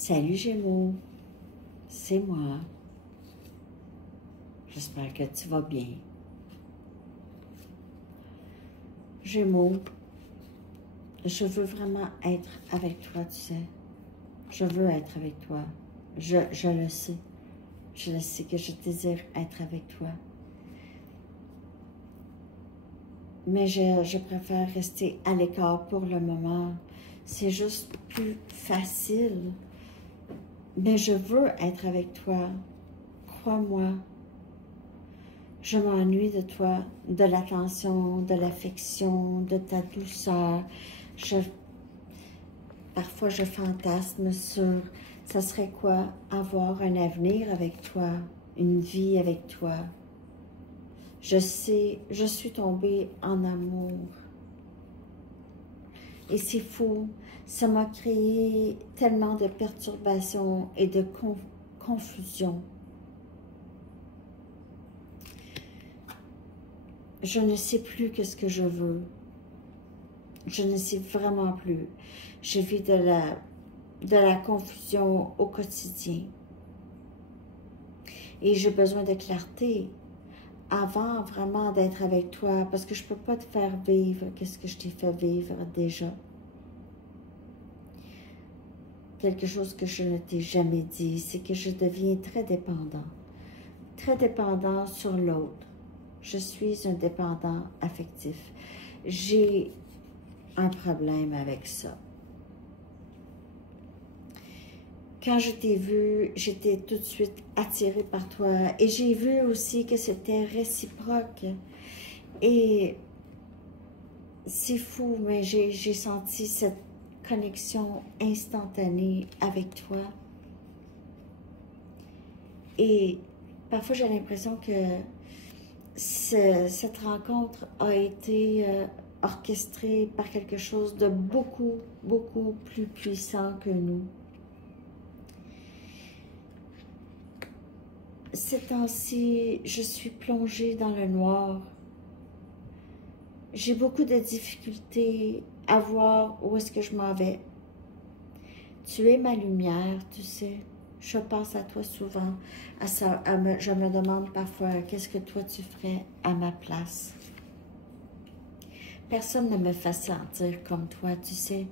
Salut Gémeaux, c'est moi. J'espère que tu vas bien. Gémeaux, je veux vraiment être avec toi, tu sais. Je veux être avec toi. Je le sais. Je le sais que je désire être avec toi. Mais je préfère rester à l'écart pour le moment. C'est juste plus facile. Mais je veux être avec toi. Crois-moi. Je m'ennuie de toi, de l'attention, de l'affection, de ta douceur. Parfois, je fantasme sur ça serait quoi avoir un avenir avec toi, une vie avec toi. Je sais, je suis tombée en amour. Et c'est fou, ça m'a créé tellement de perturbations et de confusion. Je ne sais plus qu'est-ce que je veux. Je ne sais vraiment plus. Je vis de la confusion au quotidien. Et j'ai besoin de clarté avant vraiment d'être avec toi, parce que je ne peux pas te faire vivre qu'est-ce que je t'ai fait vivre déjà. Quelque chose que je ne t'ai jamais dit, c'est que je deviens très dépendant sur l'autre. Je suis un dépendant affectif. J'ai un problème avec ça. Quand je t'ai vu, j'étais tout de suite attirée par toi et j'ai vu aussi que c'était réciproque. Et c'est fou, mais j'ai senti cette connexion instantanée avec toi. Et parfois, j'ai l'impression que cette rencontre a été orchestrée par quelque chose de beaucoup, beaucoup plus puissant que nous. Ces temps-ci, je suis plongée dans le noir. J'ai beaucoup de difficultés à voir où est-ce que je m'en vais. Tu es ma lumière, tu sais. Je pense à toi souvent. Je me demande parfois, qu'est-ce que toi tu ferais à ma place? Personne ne me fait sentir comme toi, tu sais.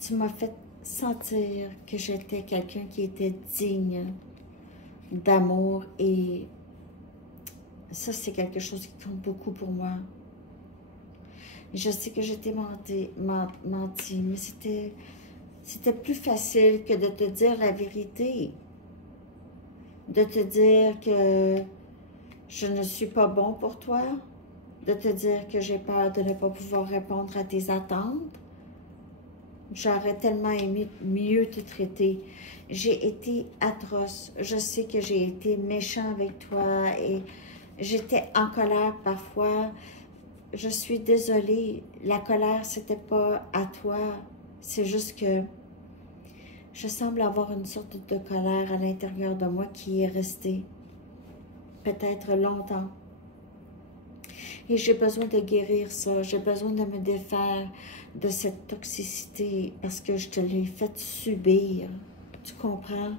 Tu m'as fait sentir que j'étais quelqu'un qui était digne d'amour et ça, c'est quelque chose qui compte beaucoup pour moi. Je sais que je t'ai menti, mais c'était plus facile que de te dire la vérité. De te dire que je ne suis pas bon pour toi. De te dire que j'ai peur de ne pas pouvoir répondre à tes attentes. J'aurais tellement aimé mieux te traiter. J'ai été atroce. Je sais que j'ai été méchant avec toi et j'étais en colère parfois. Je suis désolée. La colère, c'était pas à toi. C'est juste que je semble avoir une sorte de colère à l'intérieur de moi qui est restée. Peut-être longtemps. Et j'ai besoin de guérir ça. J'ai besoin de me défaire de cette toxicité parce que je te l'ai fait subir. Tu comprends?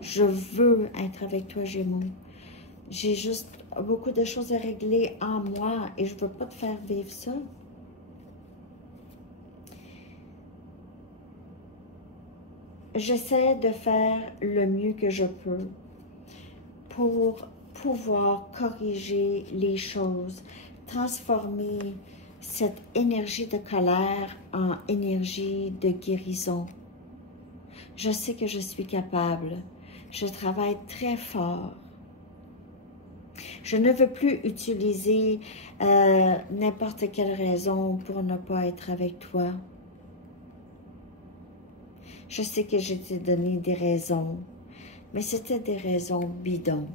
Je veux être avec toi, Gémeaux. J'ai juste beaucoup de choses à régler en moi et je ne veux pas te faire vivre ça. J'essaie de faire le mieux que je peux pour pouvoir corriger les choses, transformer cette énergie de colère en énergie de guérison. Je sais que je suis capable. Je travaille très fort. Je ne veux plus utiliser n'importe quelle raison pour ne pas être avec toi. Je sais que je t'ai donné des raisons, mais c'était des raisons bidons.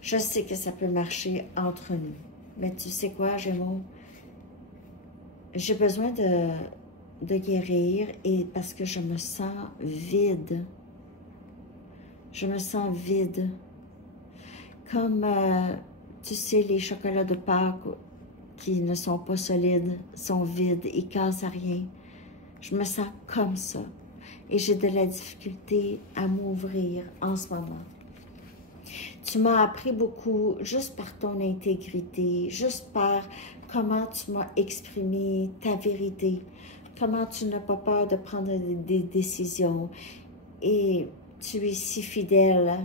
Je sais que ça peut marcher entre nous, mais tu sais quoi, Gémeaux? J'ai besoin de guérir et parce que je me sens vide. Je me sens vide. Comme, tu sais, les chocolats de Pâques qui ne sont pas solides, sont vides, ils cassent à rien. Je me sens comme ça. et j'ai de la difficulté à m'ouvrir en ce moment. Tu m'as appris beaucoup juste par ton intégrité, juste par comment tu m'as exprimé ta vérité, comment tu n'as pas peur de prendre des décisions et tu es si fidèle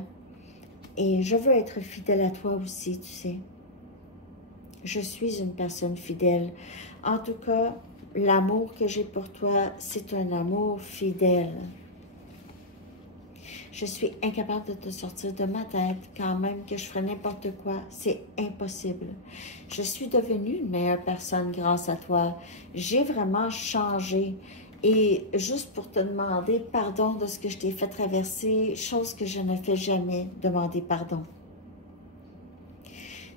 et je veux être fidèle à toi aussi, tu sais. Je suis une personne fidèle. En tout cas, l'amour que j'ai pour toi, c'est un amour fidèle. Je suis incapable de te sortir de ma tête, quand même que je ferais n'importe quoi, c'est impossible. Je suis devenue une meilleure personne grâce à toi. J'ai vraiment changé. Et juste pour te demander pardon de ce que je t'ai fait traverser, chose que je ne fais jamais, demander pardon.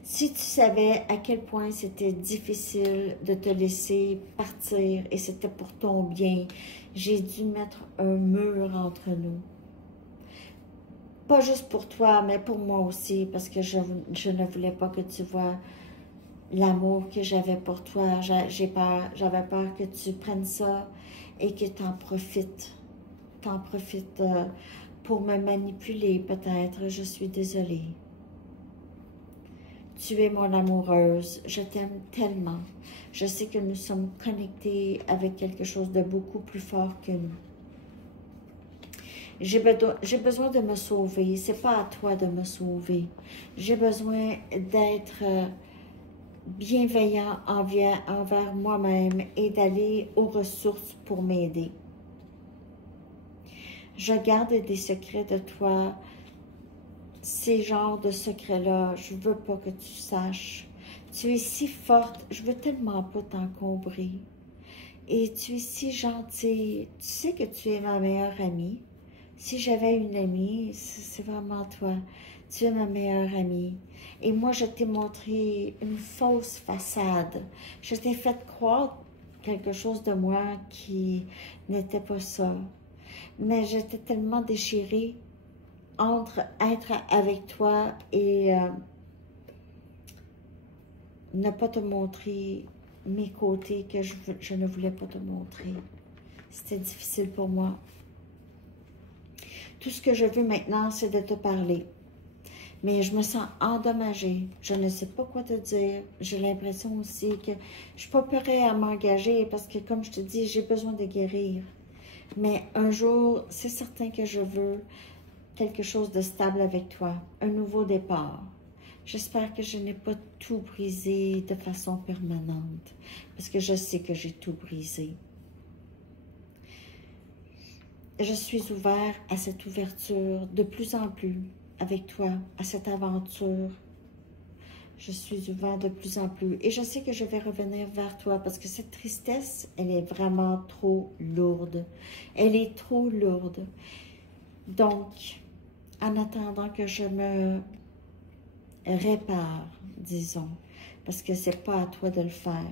Si tu savais à quel point c'était difficile de te laisser partir et c'était pour ton bien, j'ai dû mettre un mur entre nous. Pas juste pour toi, mais pour moi aussi, parce que je ne voulais pas que tu vois l'amour que j'avais pour toi. J'avais peur que tu prennes ça et que tu en profites. T'en profites pour me manipuler peut-être. Je suis désolée. Tu es mon amoureuse. Je t'aime tellement. Je sais que nous sommes connectés avec quelque chose de beaucoup plus fort que nous. J'ai besoin de me sauver. C'est pas à toi de me sauver. J'ai besoin d'être bienveillant envers moi-même et d'aller aux ressources pour m'aider. Je garde des secrets de toi. Ces genres de secrets-là, je veux pas que tu saches. Tu es si forte, je veux tellement pas t'encombrer. Et tu es si gentille. Tu sais que tu es ma meilleure amie. Si j'avais une amie, c'est vraiment toi. Tu es ma meilleure amie. Et moi, je t'ai montré une fausse façade. Je t'ai fait croire quelque chose de moi qui n'était pas ça. Mais j'étais tellement déchirée entre être avec toi et ne pas te montrer mes côtés que je ne voulais pas te montrer. C'était difficile pour moi. Tout ce que je veux maintenant, c'est de te parler. Mais je me sens endommagée. Je ne sais pas quoi te dire. J'ai l'impression aussi que je ne suis pas prête à m'engager parce que, comme je te dis, j'ai besoin de guérir. Mais un jour, c'est certain que je veux quelque chose de stable avec toi. Un nouveau départ. J'espère que je n'ai pas tout brisé de façon permanente. Parce que je sais que j'ai tout brisé. Je suis ouvert à cette ouverture de plus en plus avec toi, à cette aventure. Je suis ouvert de plus en plus. Et je sais que je vais revenir vers toi parce que cette tristesse, elle est vraiment trop lourde. Elle est trop lourde. Donc, en attendant que je me répare, disons, parce que c'est pas à toi de le faire.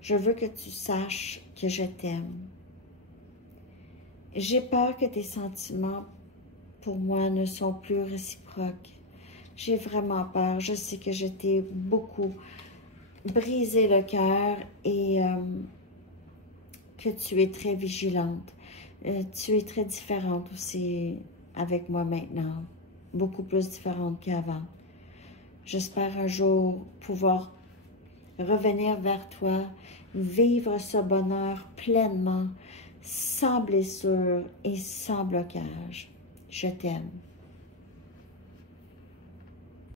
Je veux que tu saches que je t'aime. J'ai peur que tes sentiments pour moi ne sont plus réciproques. J'ai vraiment peur. Je sais que je t'ai beaucoup brisé le cœur et que tu es très vigilante. Tu es très différente aussi avec moi maintenant. Beaucoup plus différente qu'avant. J'espère un jour pouvoir revenir vers toi, vivre ce bonheur pleinement, sans blessure et sans blocage. Je t'aime.